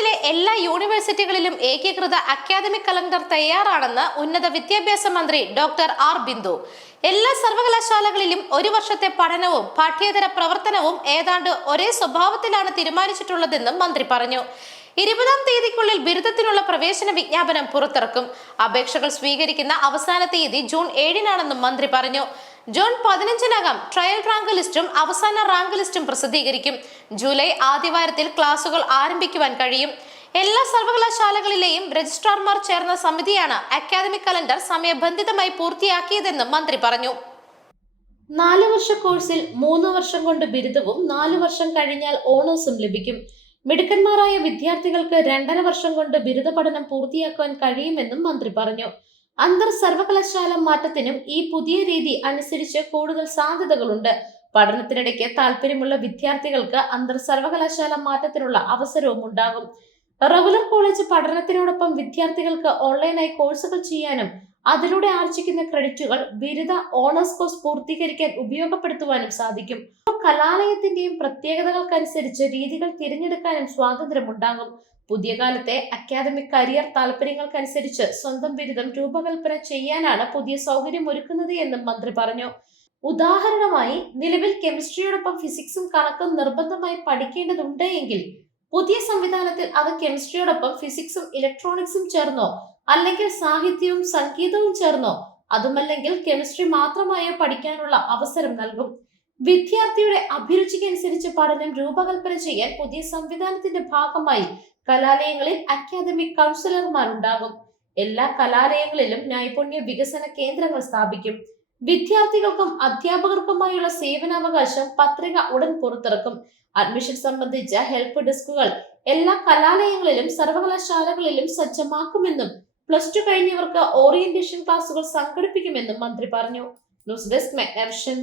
കേരളത്തിലെ എല്ലാ യൂണിവേഴ്സിറ്റികളിലും ഏകീകൃത അക്കാദമിക് കലണ്ടർ തയ്യാറാണെന്ന് ഉന്നത വിദ്യാഭ്യാസ മന്ത്രി ഡോക്ടർ ആർ ബിന്ദു. എല്ലാ സർവകലാശാലകളിലും ഒരു വർഷത്തെ പഠനവും പാഠ്യേതര പ്രവർത്തനവും ഏതാണ്ട് ഒരേ സ്വഭാവത്തിലാണ് തീരുമാനിച്ചിട്ടുള്ളതെന്നും മന്ത്രി പറഞ്ഞു. ഇരുപതാം തീയതിക്കുള്ളിൽ ബിരുദത്തിനുള്ള പ്രവേശന വിജ്ഞാപനം പുറത്തിറക്കും. അപേക്ഷകൾ സ്വീകരിക്കുന്ന അവസാന തീയതി ജൂൺ ഏഴിനാണെന്നും മന്ത്രി പറഞ്ഞു. ജൂൺ പതിനഞ്ചിനകം ട്രയൽ റാങ്ക് ലിസ്റ്റും അവസാന റാങ്ക് ലിസ്റ്റും പ്രസിദ്ധീകരിക്കും. ജൂലൈ ആദ്യവാരത്തിൽ ക്ലാസുകൾ ആരംഭിക്കുവാൻ കഴിയും. എല്ലാ സർവകലാശാലകളിലെയും രജിസ്ട്രാർമാർ ചേർന്ന സമിതിയാണ് അക്കാദമിക് കലണ്ടർ സമയബന്ധിതമായി പൂർത്തിയാക്കിയതെന്ന് മന്ത്രി പറഞ്ഞു. നാല് വർഷ കോഴ്സിൽ മൂന്ന് വർഷം കൊണ്ട് ബിരുദവും നാല് വർഷം കഴിഞ്ഞാൽ ഓണേഴ്സും ലഭിക്കും. മിടുക്കന്മാരായ വിദ്യാർത്ഥികൾക്ക് രണ്ടര വർഷം കൊണ്ട് ബിരുദ പഠനം പൂർത്തിയാക്കുവാൻ കഴിയുമെന്നും മന്ത്രി പറഞ്ഞു. അന്തർ സർവകലാശാല മാറ്റത്തിനും ഈ പുതിയ രീതി അനുസരിച്ച് കൂടുതൽ സാധ്യതകളുണ്ട്. പഠനത്തിനിടയ്ക്ക് താല്പര്യമുള്ള വിദ്യാർത്ഥികൾക്ക് അന്തർ സർവകലാശാല മാറ്റത്തിനുള്ള അവസരവും ഉണ്ടാകും. റെഗുലർ കോളേജ് പഠനത്തിനോടൊപ്പം വിദ്യാർത്ഥികൾക്ക് ഓൺലൈനായി കോഴ്സുകൾ ചെയ്യാനും അതിലൂടെ ആർജിക്കുന്ന ക്രെഡിറ്റുകൾ ബിരുദ ഓണേഴ്സ് കോഴ്സ് പൂർത്തീകരിക്കാൻ ഉപയോഗപ്പെടുത്തുവാനും സാധിക്കും. കലാലയത്തിന്റെയും പ്രത്യേകതകൾക്കനുസരിച്ച് രീതികൾ തിരഞ്ഞെടുക്കാനും സ്വാതന്ത്ര്യമുണ്ടാകും. പുതിയ കാലത്തെ അക്കാദമിക് കരിയർ താല്പര്യങ്ങൾക്കനുസരിച്ച് സ്വന്തം ബിരുദം രൂപകൽപ്പന ചെയ്യാനാണ് പുതിയ സൗകര്യം ഒരുക്കുന്നത് എന്നും മന്ത്രി പറഞ്ഞു. ഉദാഹരണമായി നിലവിൽ കെമിസ്ട്രിയോടൊപ്പം ഫിസിക്സും കണക്കും നിർബന്ധമായി പഠിക്കേണ്ടതുണ്ട് എങ്കിൽ പുതിയ സംവിധാനത്തിൽ അത് കെമിസ്ട്രിയോടൊപ്പം ഫിസിക്സും ഇലക്ട്രോണിക്സും ചേർന്നോ അല്ലെങ്കിൽ സാഹിത്യവും സംഗീതവും ചേർന്നോ അതുമല്ലെങ്കിൽ കെമിസ്ട്രി മാത്രമായോ പഠിക്കാനുള്ള അവസരം നൽകും. വിദ്യാർത്ഥിയുടെ അഭിരുചിക്കനുസരിച്ച് പഠനം രൂപകൽപ്പന ചെയ്യാൻ പുതിയ സംവിധാനത്തിന്റെ ഭാഗമായി കലാലയങ്ങളിൽ അക്കാദമിക് കൗൺസിലർമാരുണ്ടാകും. എല്ലാ കലാലയങ്ങളിലും നൈപുണ്യ വികസന കേന്ദ്രങ്ങൾ സ്ഥാപിക്കും. വിദ്യാർത്ഥികൾക്കും അധ്യാപകർക്കുമായുള്ള സേവനാവകാശം പത്രിക ഉടൻ പുറത്തിറക്കും. അഡ്മിഷൻ സംബന്ധിച്ച ഹെൽപ്പ് ഡെസ്കുകൾ എല്ലാ കലാലയങ്ങളിലും സർവകലാശാലകളിലും സജ്ജമാക്കുമെന്നും പ്ലസ് ടു കഴിഞ്ഞവർക്ക് ഓറിയന്റേഷൻ ക്ലാസുകൾ സംഘടിപ്പിക്കുമെന്നും മന്ത്രി പറഞ്ഞു. News desk മെഗ്നവിഷൻ